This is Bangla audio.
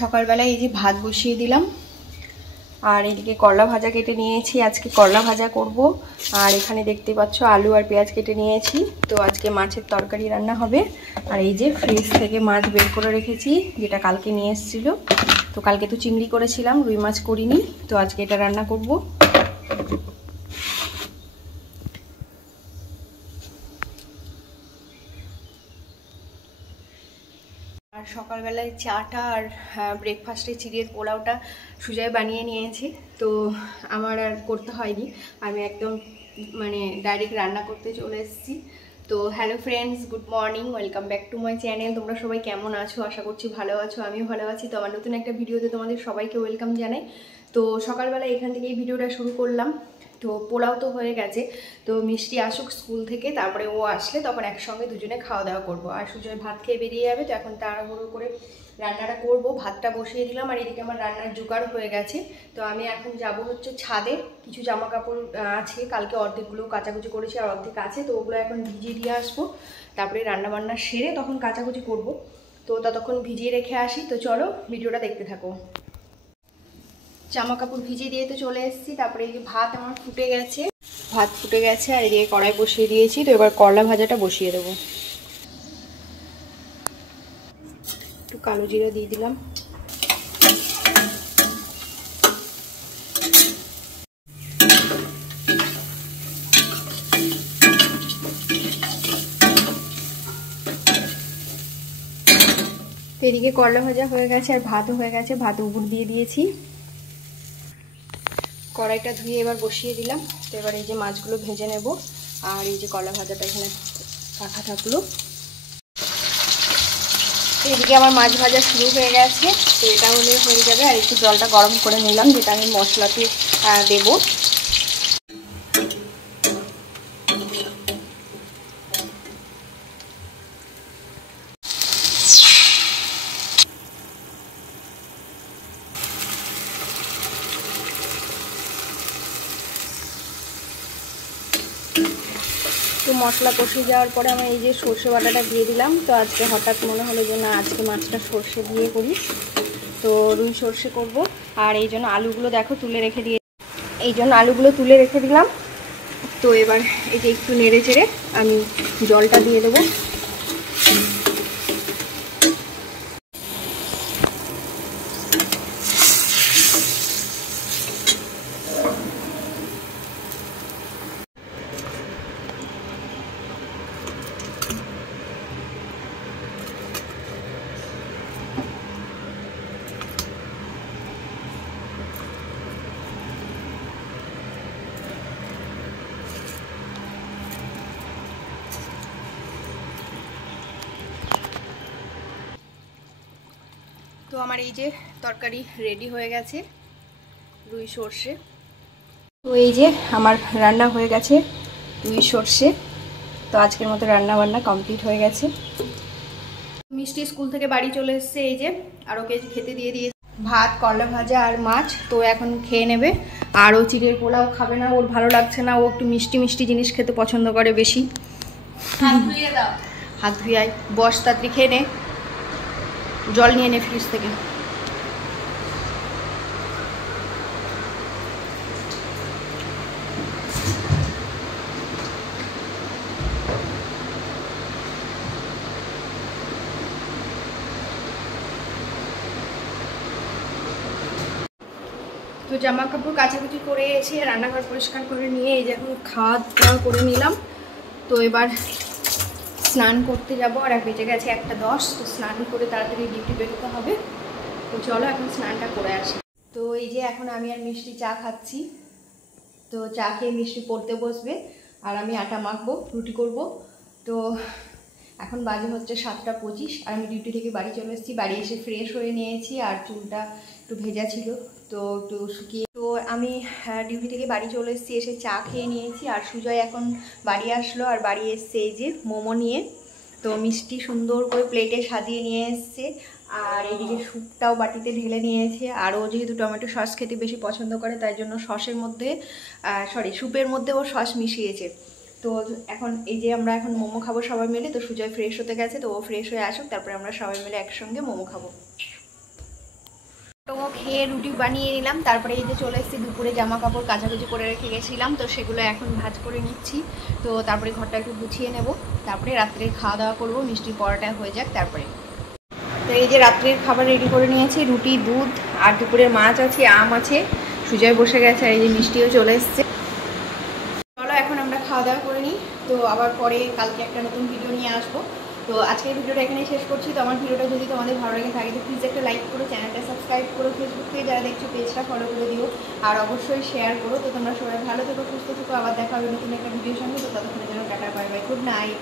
সকালবেলায় এই যে ভাত বসিয়ে দিলাম আর এদিকে করলা ভাজা কেটে নিয়েছি। আজকে করলা ভাজা করব। আর এখানে দেখতে পাচ্ছ আলু আর পেঁয়াজ কেটে নিয়েছি। তো আজকে মাছের তরকারি রান্না হবে। আর এই যে ফ্রিজ থেকে মাছ বের করে রেখেছি, যেটা কালকে নিয়ে এসেছিল। তো কালকে তো চিংড়ি করেছিলাম, রুই মাছ করিনি। তো আজকে এটা রান্না করব। আর সকালবেলায় চাটা আর ব্রেকফাস্টে চিড়ের পোলাওটা সুজয় বানিয়ে নিয়েছে। তো আমার আর করতে হয়নি, আমি একদম ডাইরেক্ট রান্না করতে চলে এসেছি। তো hello friends, good morning, welcome back to my channel. তোমরা সবাই কেমন আছো? আশা করছি ভালো আছো, আমিও ভালো আছি। তো আমার নতুন একটা ভিডিওতে তোমাদের সবাইকে ওয়েলকাম জানাই। তো সকালবেলা এখান থেকে এই ভিডিওটা শুরু করলাম। তো পোলাও তো হয়ে গেছে। তো মিষ্টি আসুক স্কুল থেকে, তারপরে ও আসলে তখন একসঙ্গে দুজনে খাওয়া দাওয়া করবো। আর সুজয় ভাত খেয়ে বেরিয়ে যাবে। তো এখন তাড়াহুড়ো করে রান্নাটা করব। ভাতটা বসিয়ে দিলাম আর এদিকে আমার রান্নার জোগাড় হয়ে গেছে। তো আমি এখন যাব হচ্ছে ছাদে। কিছু জামা কাপড় আছে, কালকে অর্ধেকগুলো কাচাকুচি করেছি আর অর্ধেক আছে। তো ওগুলো এখন ভিজিয়ে দিয়ে আসবো, তারপরে রান্নাবান্না সেরে তখন কাচাকুচি করব। তো ততক্ষণ ভিজিয়ে রেখে আসি। তো চলো ভিডিওটা দেখতে থাকো। জামা কাপড় ভিজিয়ে দিয়ে তো চলে এসেছি। তারপরে এই যে ভাত আমার ফুটে গেছে, ভাত ফুটে গেছে আর এদিকে কড়াই বসিয়ে দিয়েছি। তো এবার করলা ভাজাটা বসিয়ে দেবো। একটু কালো জিরা দিয়ে দিলাম। এদিকে করলা ভাজা হয়ে গেছে আর ভাতও হয়ে গেছে, ভাত উপর দিয়ে দিয়েছি। কড়াইটা ধুয়ে এবার বসিয়ে দিলাম। তো এবার এই যে মাছগুলো ভেজে নেব আর এই যে করলা ভাজাটা এখানে রাখা থাকলো। এদিকে আমার মাছ ভাজা শুরু হয়ে গেছে। তো এটা হলে হয়ে যাবে। আর একটু জলটা গরম করে নিলাম, যেটা আমি মশলাতে দেবো। তো মশলা কষে যাওয়ার পরে আমি এই যে সর্ষে বাটাটা দিয়ে দিলাম। তো আজকে হঠাৎ মনে হলো যে না, আজকে মাছটা সর্ষে দিয়ে করি। তো রুই সর্ষে করব। আর এই জন্য আলুগুলো দেখো তুলে রেখে দিয়ে, এই জন্য আলুগুলো তুলে রেখে দিলাম। তো এবার এই যে একটু নেড়ে চেড়ে আমি জলটা দিয়ে দেবো। তো আমার এই যে তরকারি রেডি হয়ে গেছে, রুই সর্ষে। তো এই যে আমার রান্না হয়ে গেছে রুই সর্ষে। তো আজকের মতো রান্না বান্না কমপ্লিট হয়ে গেছে। মিষ্টি স্কুল থেকে বাড়ি চলে এসছে, এই যে আর ওকে খেতে দিয়ে দিয়েছে ভাত, করলা ভাজা আর মাছ। তো এখন খেয়ে নেবে। আর ও চিড়ের পোলাও খাবে না, ওর ভালো লাগছে না। ও একটু মিষ্টি মিষ্টি জিনিস খেতে পছন্দ করে বেশি। হাত ধুয়ে দাও, হাত ধুয়ে আয়, বস তাড়াতাড়ি খেয়ে নে। জল নিয়ে নে ফ্রিজ থেকে। তো জামা কাপড় কাচাকুচি করে এসে রান্নাঘর পরিষ্কার করে নিয়ে এই যে এখন খাওয়া দাওয়া করে নিলাম। তো এবার স্নান করতে যাব। আর বেজে গেছে 1:10। তো স্নান করে তাড়াতাড়ি ডিউটি বেরোতে হবে। তো চলো এখন স্নানটা করে আসি। তো এই যে এখন আমি আর মিষ্টি চা খাচ্ছি। তো চা খেয়ে মিষ্টি পড়তে বসবে আর আমি আটা মাখবো, রুটি করব। তো এখন বাজে হচ্ছে 7:25 আর আমি ডিউটি থেকে বাড়ি চলে এসেছি। বাড়ি এসে ফ্রেশ হয়ে নিয়েছি আর চুলটা একটু ভেজা ছিল, তো একটু শুকিয়ে। তো আমি ডিউটি থেকে বাড়ি চলে এসেছি, এসে চা খেয়ে নিয়েছি। আর সুজয় এখন বাড়ি আসলো আর বাড়ি এসছে এই যে মোমো নিয়ে। তো মিষ্টি সুন্দর করে প্লেটে সাজিয়ে নিয়ে এসছে। আর এদিকে স্যুপটাও বাটিতে ঢেলে নিয়েছে। আর ও যেহেতু টমেটো সস খেতে বেশি পছন্দ করে, তাই জন্য সসের মধ্যে স্যুপের মধ্যে ও সস মিশিয়েছে। তো এখন এই যে আমরা এখন মোমো খাবো সবাই মিলে। তো সুজয় ফ্রেশ হতে গেছে, তো ও ফ্রেশ হয়ে আসুক, তারপরে আমরা সবাই মিলে একসঙ্গে মোমো খাবো। টোমো খেয়ে রুটি বানিয়ে নিলাম, তারপরে এই যে চলে এসেছি দুপুরে জামা কাপড় কাচাকুচি করে রেখে গেছিলাম, তো সেগুলো এখন ভাঁজ করে নিচ্ছি। তো তারপরে ঘরটা একটু গুছিয়ে নেব, তারপরে রাত্রে খাওয়া দাওয়া করবো, মিষ্টির পরোটা হয়ে যাক তারপরে। তো এই যে রাত্রের খাবার রেডি করে নিয়েছি, রুটি, দুধ আর দুপুরের মাছ আছে, আম আছে, সুজয় বসে গেছে আর এই যে মিষ্টিও চলে এসছে। চলো এখন আমরা খাওয়া দাওয়া করে নিই, তো আবার পরে কালকে একটা নতুন ভিডিও নিয়ে আসবো। তো আজকের ভিডিওটা এখানেই শেষ করছি। তো আমার ভিডিওটা যদি তোমাদের ভালো লাগে থাকে তো প্লিজ একটা লাইক করো, চ্যানেলটা সাবস্ক্রাইব করো, ফেসবুক থেকে যারা দেখছো পেজটা ফলো করে দিও, আর অবশ্যই শেয়ার করো। তো তোমরা সবাই ভালো থেকো, সুস্থ থেকো, আবার দেখা হবে নতুন একটা ভিডিওর সঙ্গে। তো ততক্ষণের জন্য tata, bye bye, good night.